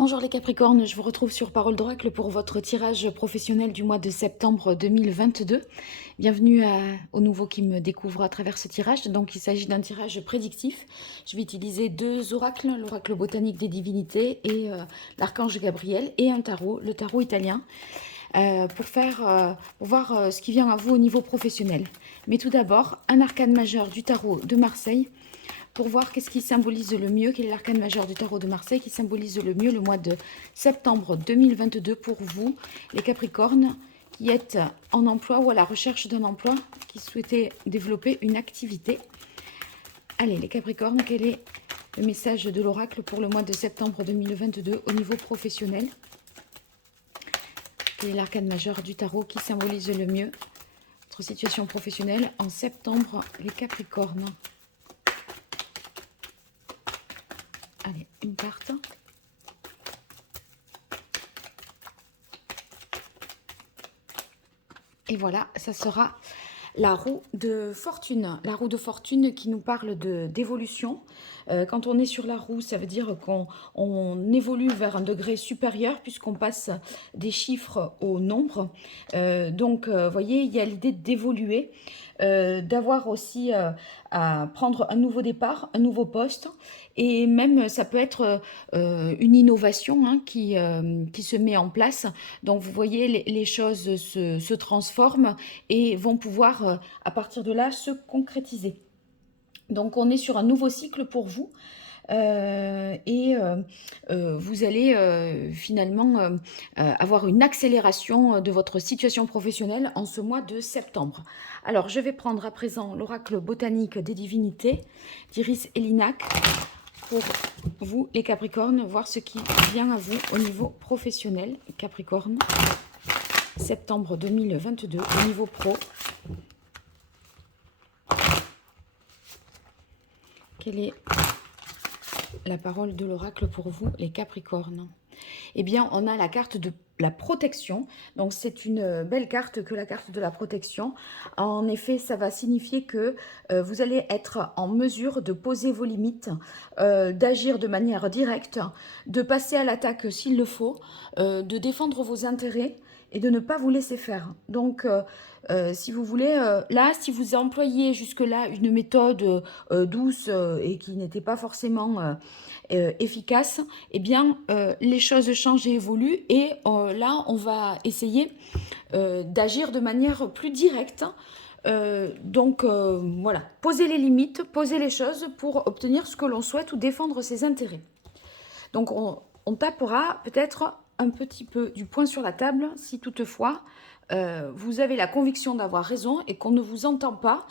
Bonjour les Capricornes, je vous retrouve sur Parole d'Oracle pour votre tirage professionnel du mois de septembre 2022. Bienvenue aux nouveaux qui me découvrent à travers ce tirage. Donc il s'agit d'un tirage prédictif. Je vais utiliser deux oracles, l'oracle botanique des divinités et l'archange Gabriel et un tarot, le tarot italien, pour voir ce qui vient à vous au niveau professionnel. Mais tout d'abord, un arcane majeur du tarot de Marseille, pour voir qu'est-ce qui symbolise le mieux, quel est l'arcane majeur du tarot de Marseille qui symbolise le mieux le mois de septembre 2022 pour vous, les Capricornes, qui êtes en emploi ou à la recherche d'un emploi, qui souhaitez développer une activité. Allez, les Capricornes, quel est le message de l'oracle pour le mois de septembre 2022 au niveau professionnel? Quel est l'arcane majeur du tarot qui symbolise le mieux votre situation professionnelle en septembre, les Capricornes? Allez, une carte. Et voilà, ça sera la roue de fortune. La roue de fortune qui nous parle d'évolution. Quand on est sur la roue, ça veut dire qu'on évolue vers un degré supérieur puisqu'on passe des chiffres au nombre. Donc, vous voyez, il y a l'idée d'évoluer, d'avoir aussi à prendre un nouveau départ, un nouveau poste. Et même, ça peut être une innovation qui se met en place. Donc, vous voyez, les choses se transforment et vont pouvoir, à partir de là, se concrétiser. Donc, on est sur un nouveau cycle pour vous. Vous allez finalement avoir une accélération de votre situation professionnelle en ce mois de septembre. Alors, je vais prendre à présent l'oracle botanique des divinités d'Iris Elinac pour vous, les Capricornes, voir ce qui vient à vous au niveau professionnel. Capricorne, septembre 2022, au niveau pro. Quelle est la parole de l'oracle pour vous, les Capricornes? Eh bien, on a la carte de la protection. Donc, c'est une belle carte que la carte de la protection. En effet, ça va signifier que vous allez être en mesure de poser vos limites, d'agir de manière directe, de passer à l'attaque s'il le faut, de défendre vos intérêts et de ne pas vous laisser faire. Donc, si vous voulez, là, si vous employez jusque-là une méthode douce et qui n'était pas forcément efficace, eh bien, les choses changent et évoluent. Et là, on va essayer d'agir de manière plus directe. Voilà, poser les limites, poser les choses pour obtenir ce que l'on souhaite ou défendre ses intérêts. Donc, on tapera peut-être un petit peu du poing sur la table si toutefois vous avez la conviction d'avoir raison et qu'on ne vous entend pas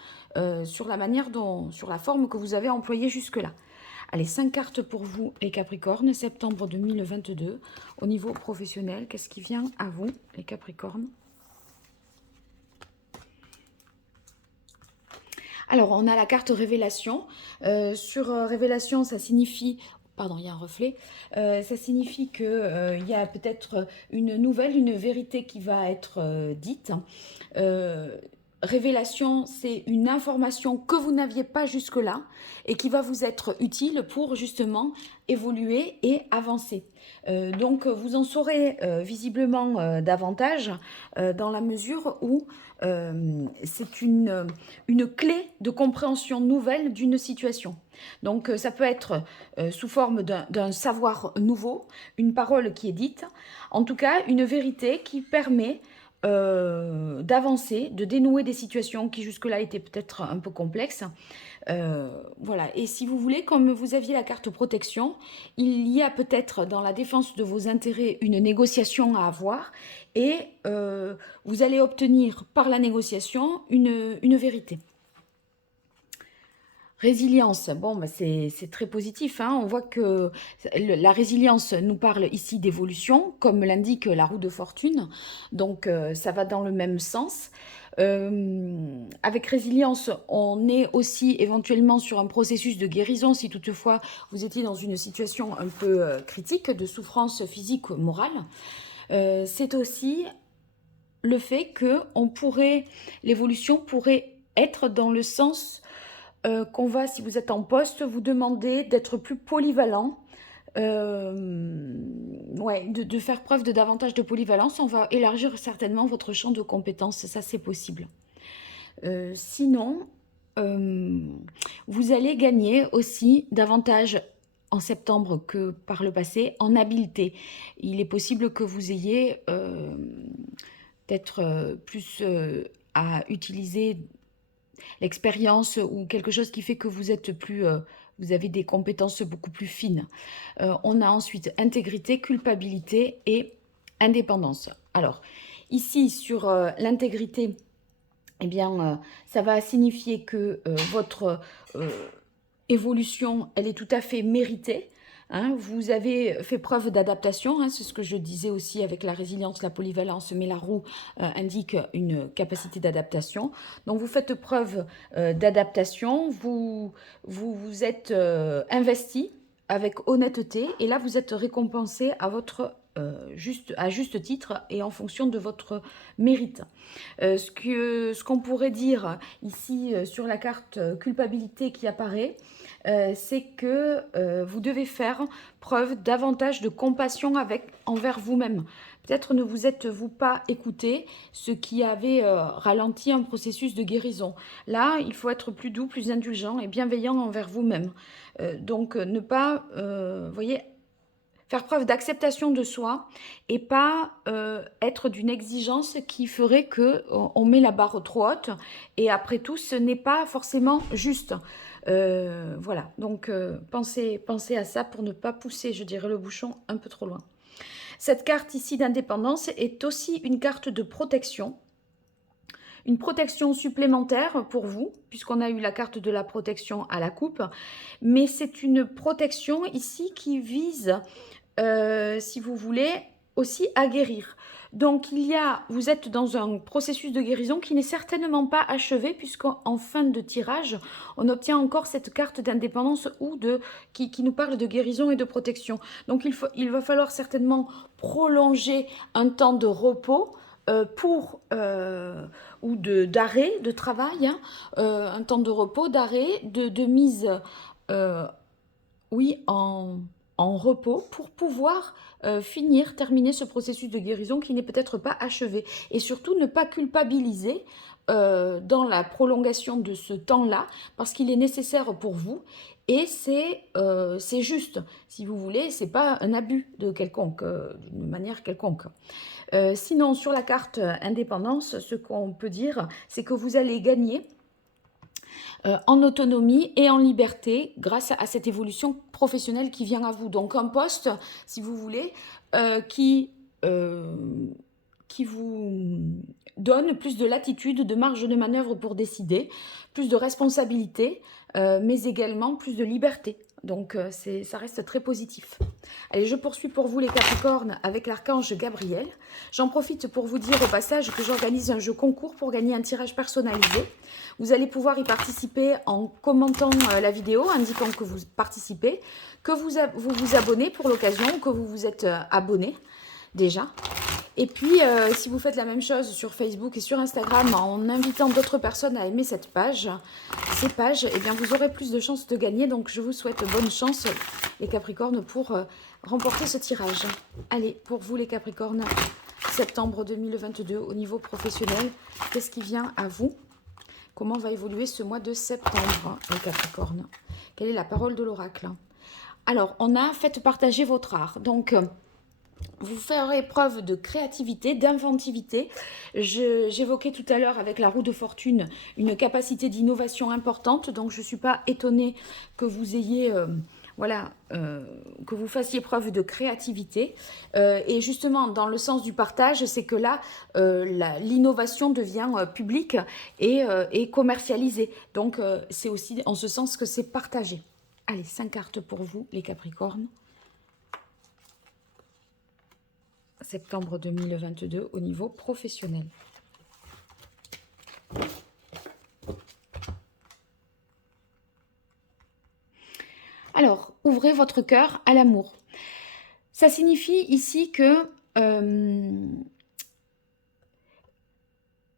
sur la forme que vous avez employée jusque-là. Allez, 5 cartes pour vous, les Capricornes, septembre 2022. Au niveau professionnel, qu'est-ce qui vient à vous, les Capricornes? Alors, on a la carte révélation. Sur révélation, ça signifie... Pardon, il y a un reflet. Ça signifie qu'il y a peut-être une nouvelle, une vérité qui va être dite. Révélation, c'est une information que vous n'aviez pas jusque-là et qui va vous être utile pour justement évoluer et avancer. Donc, vous en saurez visiblement davantage dans la mesure où c'est une clé de compréhension nouvelle d'une situation. Donc, ça peut être sous forme d'un savoir nouveau, une parole qui est dite, en tout cas, une vérité qui permet d'avancer, de dénouer des situations qui jusque-là étaient peut-être un peu complexes. Voilà, et si vous voulez, comme vous aviez la carte protection, il y a peut-être dans la défense de vos intérêts une négociation à avoir et vous allez obtenir par la négociation une vérité. Résilience, bon, bah c'est très positif, hein. On voit que la résilience nous parle ici d'évolution, comme l'indique la roue de fortune, donc ça va dans le même sens. Avec résilience, on est aussi éventuellement sur un processus de guérison si toutefois vous étiez dans une situation un peu critique, de souffrance physique ou morale. C'est aussi le fait que l'évolution pourrait être dans le sens qu'on va, si vous êtes en poste, vous demander d'être plus polyvalent, Ouais, de faire preuve de davantage de polyvalence. On va élargir certainement votre champ de compétences, ça c'est possible. Sinon, vous allez gagner aussi davantage en septembre que par le passé en habileté. Il est possible que vous ayez peut-être plus à utiliser l'expérience ou quelque chose qui fait que vous êtes plus, vous avez des compétences beaucoup plus fines. On a ensuite intégrité, culpabilité et indépendance. Alors, ici, sur l'intégrité, eh bien, ça va signifier que votre évolution, elle est tout à fait méritée. Hein. Vous avez fait preuve d'adaptation, hein, c'est ce que je disais aussi avec la résilience, la polyvalence, mais la roue indique une capacité d'adaptation. Donc vous faites preuve d'adaptation, vous êtes investi avec honnêteté et là vous êtes récompensé à votre à juste titre et en fonction de votre mérite. Ce qu'on pourrait dire ici sur la carte culpabilité qui apparaît, c'est que vous devez faire preuve davantage de compassion envers vous-même. Peut-être ne vous êtes-vous pas écouté, ce qui avait ralenti un processus de guérison. Là, il faut être plus doux, plus indulgent et bienveillant envers vous-même. Donc, ne pas, voyez, faire preuve d'acceptation de soi et pas être d'une exigence qui ferait que on met la barre trop haute et après tout ce n'est pas forcément juste. Voilà, donc pensez à ça pour ne pas pousser, je dirais, le bouchon un peu trop loin. Cette carte ici d'indépendance est aussi une carte de protection. Une protection supplémentaire pour vous, puisqu'on a eu la carte de la protection à la coupe, mais c'est une protection ici qui vise si vous voulez, aussi à guérir. Donc, vous êtes dans un processus de guérison qui n'est certainement pas achevé, puisqu'en fin de tirage, on obtient encore cette carte d'indépendance ou qui nous parle de guérison et de protection. Donc, il va falloir certainement prolonger un temps de repos ou d'arrêt de travail, hein, un temps de repos, d'arrêt, de mise, oui, en repos pour pouvoir terminer ce processus de guérison qui n'est peut-être pas achevé. Et surtout, ne pas culpabiliser dans la prolongation de ce temps-là, parce qu'il est nécessaire pour vous. Et c'est juste, si vous voulez, c'est pas un abus de quelconque, d'une manière quelconque. Sinon, sur la carte indépendance, ce qu'on peut dire, c'est que vous allez gagner en autonomie et en liberté grâce à cette évolution professionnelle qui vient à vous. Donc un poste, si vous voulez, qui vous donne plus de latitude, de marge de manœuvre pour décider, plus de responsabilité, mais également plus de liberté. Donc ça reste très positif. Allez, je poursuis pour vous les Capricornes avec l'archange Gabriel. J'en profite pour vous dire au passage que j'organise un jeu concours pour gagner un tirage personnalisé. Vous allez pouvoir y participer en commentant la vidéo, indiquant que vous participez, que vous vous abonnez pour l'occasion, que vous vous êtes abonné déjà. Et puis, si vous faites la même chose sur Facebook et sur Instagram en invitant d'autres personnes à aimer ces pages, eh bien, vous aurez plus de chances de gagner. Donc, je vous souhaite bonne chance, les Capricornes, pour remporter ce tirage. Allez, pour vous, les Capricornes, septembre 2022, au niveau professionnel, qu'est-ce qui vient à vous? Comment va évoluer ce mois de septembre, les Capricornes? Quelle est la parole de l'oracle? Alors, on a fait partager votre art. Donc, vous ferez preuve de créativité, d'inventivité. J'évoquais tout à l'heure avec la roue de fortune une capacité d'innovation importante. Donc, je ne suis pas étonnée que vous ayez... que vous fassiez preuve de créativité. Et justement, dans le sens du partage, c'est que là, l'innovation devient publique et commercialisée. Donc, c'est aussi en ce sens que c'est partagé. Allez, 5 cartes pour vous, les Capricornes. Septembre 2022 au niveau professionnel. Alors, ouvrez votre cœur à l'amour. Ça signifie ici que,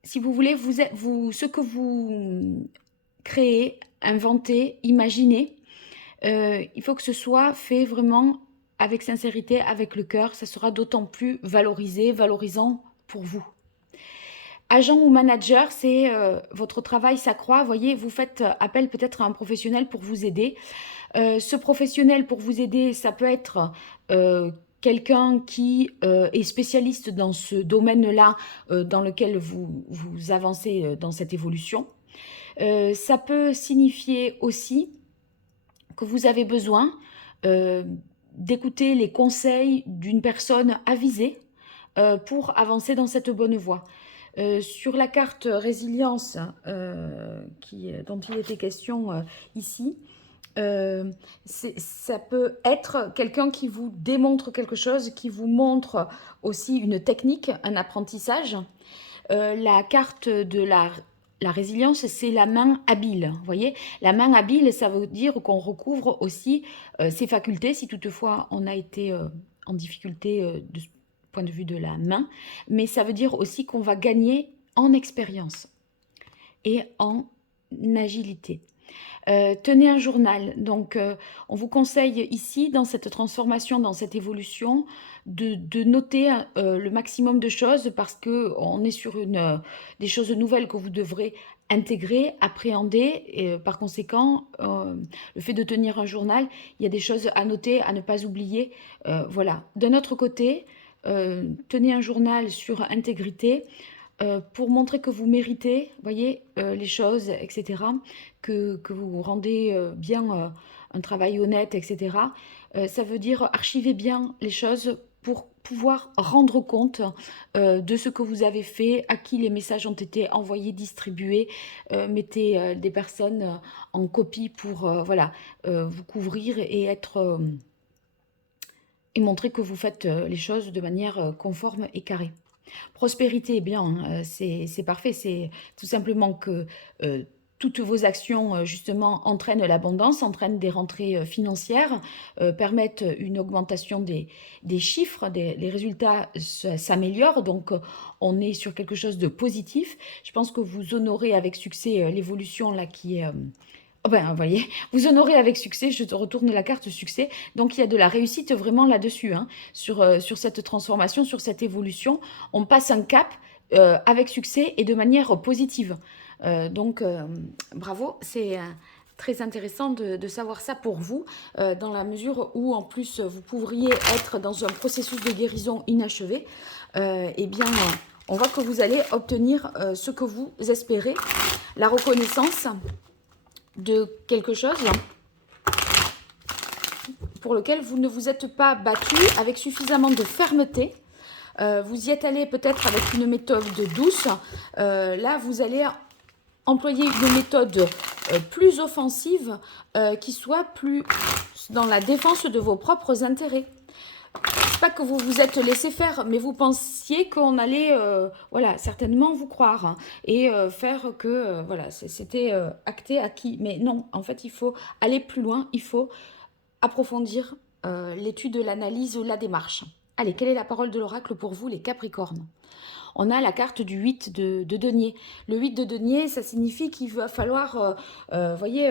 si vous voulez, ce que vous créez, inventez, imaginez, il faut que ce soit fait vraiment avec sincérité, avec le cœur, ça sera d'autant plus valorisé, valorisant pour vous. Agent ou manager, c'est votre travail s'accroît. Voyez, vous faites appel peut-être à un professionnel pour vous aider. Ce professionnel pour vous aider, ça peut être quelqu'un qui est spécialiste dans ce domaine-là dans lequel vous avancez dans cette évolution. Ça peut signifier aussi que vous avez besoin d'écouter les conseils d'une personne avisée pour avancer dans cette bonne voie. Sur la carte résilience dont il était question ici, ça peut être quelqu'un qui vous démontre quelque chose, qui vous montre aussi une technique, un apprentissage. La carte de la résilience, c'est la main habile. Vous voyez, la main habile, ça veut dire qu'on recouvre aussi ses facultés, si toutefois on a été en difficulté de ce point de vue de la main. Mais ça veut dire aussi qu'on va gagner en expérience et en agilité. Tenez un journal. Donc, on vous conseille ici, dans cette transformation, dans cette évolution, de noter le maximum de choses parce qu'on est sur des choses nouvelles que vous devrez intégrer, appréhender. Et, par conséquent, le fait de tenir un journal, il y a des choses à noter, à ne pas oublier. Voilà. D'un autre côté, tenez un journal sur intégrité. Pour montrer que vous méritez, voyez, les choses, etc., que vous rendez bien un travail honnête, etc. Ça veut dire archiver bien les choses pour pouvoir rendre compte de ce que vous avez fait, à qui les messages ont été envoyés, distribués. Mettez des personnes en copie pour voilà, vous couvrir et être et montrer que vous faites les choses de manière conforme et carrée. Prospérité, eh bien, c'est parfait. C'est tout simplement que toutes vos actions, justement, entraînent l'abondance, entraînent des rentrées financières, permettent une augmentation des chiffres, les résultats s'améliorent, donc on est sur quelque chose de positif. Je pense que vous honorez avec succès l'évolution là qui est... Oh ben, vous voyez, vous honorez avec succès, je te retourne la carte succès. Donc, il y a de la réussite vraiment là-dessus, hein, sur cette transformation, sur cette évolution. On passe un cap avec succès et de manière positive. Donc, bravo, c'est très intéressant de savoir ça pour vous, dans la mesure où, en plus, vous pourriez être dans un processus de guérison inachevé. Eh bien, on voit que vous allez obtenir ce que vous espérez, la reconnaissance de quelque chose pour lequel vous ne vous êtes pas battu avec suffisamment de fermeté. Vous y êtes allé peut-être avec une méthode douce. Là, vous allez employer une méthode plus offensive qui soit plus dans la défense de vos propres intérêts. C'est pas que vous vous êtes laissé faire, mais vous pensiez qu'on allait, voilà, certainement vous croire hein, et faire que, voilà, c'était acté, acquis. Mais non, en fait, il faut aller plus loin, il faut approfondir l'étude, l'analyse, la démarche. Allez, quelle est la parole de l'oracle pour vous, les Capricornes? On a la carte du 8 de denier. Le 8 de denier, ça signifie qu'il va falloir, voyez,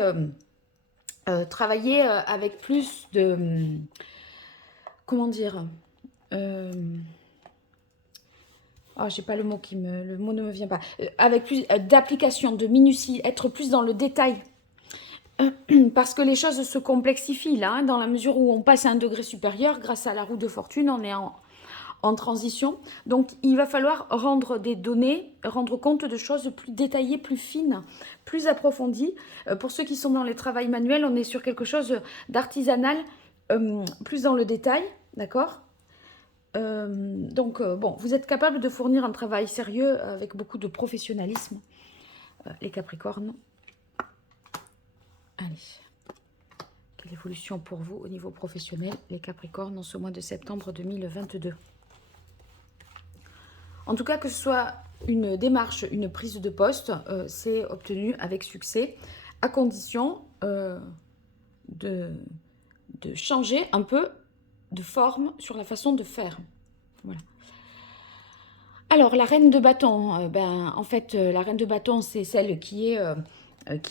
travailler avec plus de... comment dire oh, j'ai pas le mot le mot ne me vient pas. Avec plus d'application, de minutie, être plus dans le détail. Parce que les choses se complexifient là, hein, dans la mesure où on passe à un degré supérieur grâce à la roue de fortune, on est en transition. Donc, il va falloir rendre des données, rendre compte de choses plus détaillées, plus fines, plus approfondies. Pour ceux qui sont dans les travails manuels, on est sur quelque chose d'artisanal, plus dans le détail. D'accord donc, bon, vous êtes capable de fournir un travail sérieux avec beaucoup de professionnalisme, les Capricornes. Allez, quelle évolution pour vous au niveau professionnel, les Capricornes, en ce mois de septembre 2022? En tout cas, que ce soit une démarche, une prise de poste, c'est obtenu avec succès, à condition de changer un peu de forme sur la façon de faire. Voilà. Alors, la reine de bâton, ben, en fait, la reine de bâton, c'est celle qui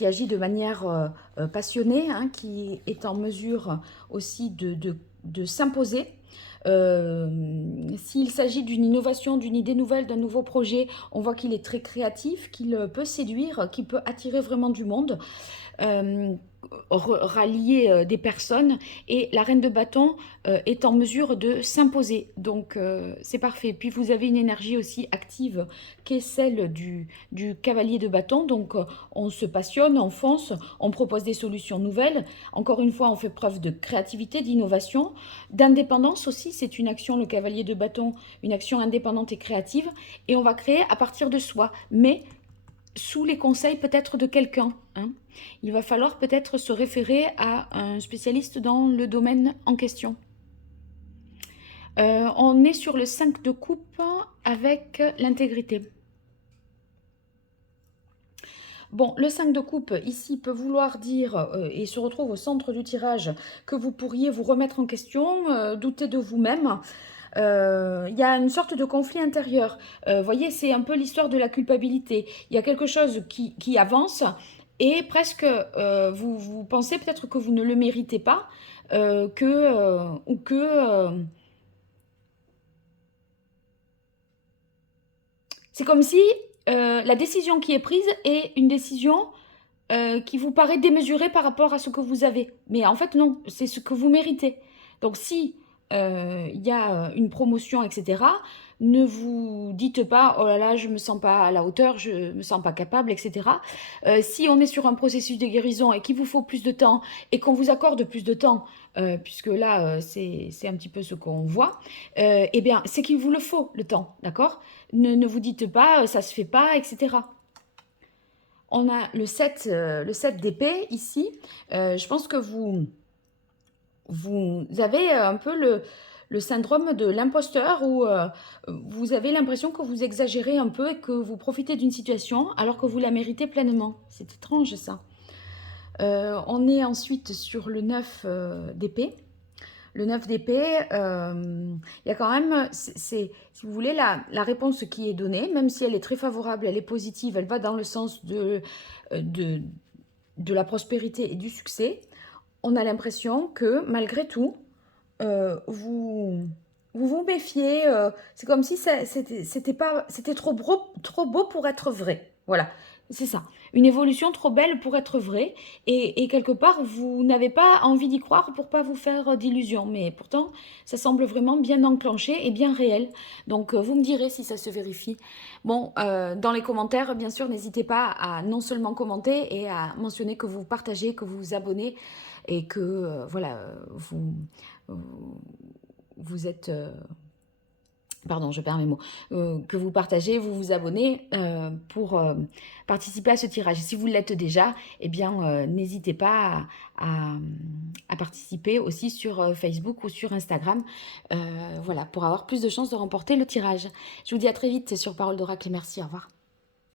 agit de manière passionnée, hein, qui est en mesure aussi de de s'imposer. S'il s'agit d'une innovation, d'une idée nouvelle, d'un nouveau projet, on voit qu'il est très créatif, qu'il peut séduire, qu'il peut attirer vraiment du monde. Rallier des personnes, et la reine de bâton est en mesure de s'imposer, donc c'est parfait. Puis vous avez une énergie aussi active qui est celle du cavalier de bâton, donc on se passionne, on fonce, on propose des solutions nouvelles, encore une fois on fait preuve de créativité, d'innovation, d'indépendance aussi. C'est une action, le cavalier de bâton, une action indépendante et créative, et on va créer à partir de soi, mais sous les conseils peut-être de quelqu'un, hein. Il va falloir peut-être se référer à un spécialiste dans le domaine en question. On est sur le 5 de coupe avec l'intégrité. Bon, le 5 de coupe, ici, peut vouloir dire, et se retrouve au centre du tirage, que vous pourriez vous remettre en question, douter de vous-même. Il y a une sorte de conflit intérieur. Voyez, c'est un peu l'histoire de la culpabilité. Il y a quelque chose qui avance, et presque vous pensez peut-être que vous ne le méritez pas, ou que c'est comme si la décision qui est prise est une décision qui vous paraît démesurée par rapport à ce que vous avez. Mais en fait, non, c'est ce que vous méritez. Donc si il y a une promotion, etc., ne vous dites pas oh là là, je me sens pas à la hauteur, je me sens pas capable, etc. Si on est sur un processus de guérison et qu'il vous faut plus de temps et qu'on vous accorde plus de temps, puisque là c'est un petit peu ce qu'on voit, eh bien c'est qu'il vous le faut le temps, d'accord? Ne vous dites pas ça se fait pas, etc. On a le 7 d'épée ici. Je pense que vous avez un peu le syndrome de l'imposteur, où vous avez l'impression que vous exagérez un peu et que vous profitez d'une situation alors que vous la méritez pleinement. C'est étrange ça. On est ensuite sur le 9 d'épée. Le 9 d'épée, il y a quand même, si vous voulez, la réponse qui est donnée, même si elle est très favorable, elle est positive, elle va dans le sens de la prospérité et du succès. On a l'impression que malgré tout, vous méfiez. C'est comme si c'était trop beau pour être vrai. Voilà, c'est ça. Une évolution trop belle pour être vraie. Et quelque part, vous n'avez pas envie d'y croire pour pas vous faire d'illusions. Mais pourtant, ça semble vraiment bien enclenché et bien réel. Donc, vous me direz si ça se vérifie. Bon, dans les commentaires, bien sûr, n'hésitez pas à non seulement commenter et à mentionner que vous partagez, que vous vous abonnez et que, voilà, vous êtes... pardon, je perds mes mots, que vous partagez, vous vous abonnez pour participer à ce tirage. Et si vous l'êtes déjà, eh bien, n'hésitez pas à participer aussi sur Facebook ou sur Instagram, voilà, pour avoir plus de chances de remporter le tirage. Je vous dis à très vite sur Parole d'Oracle et merci, au revoir.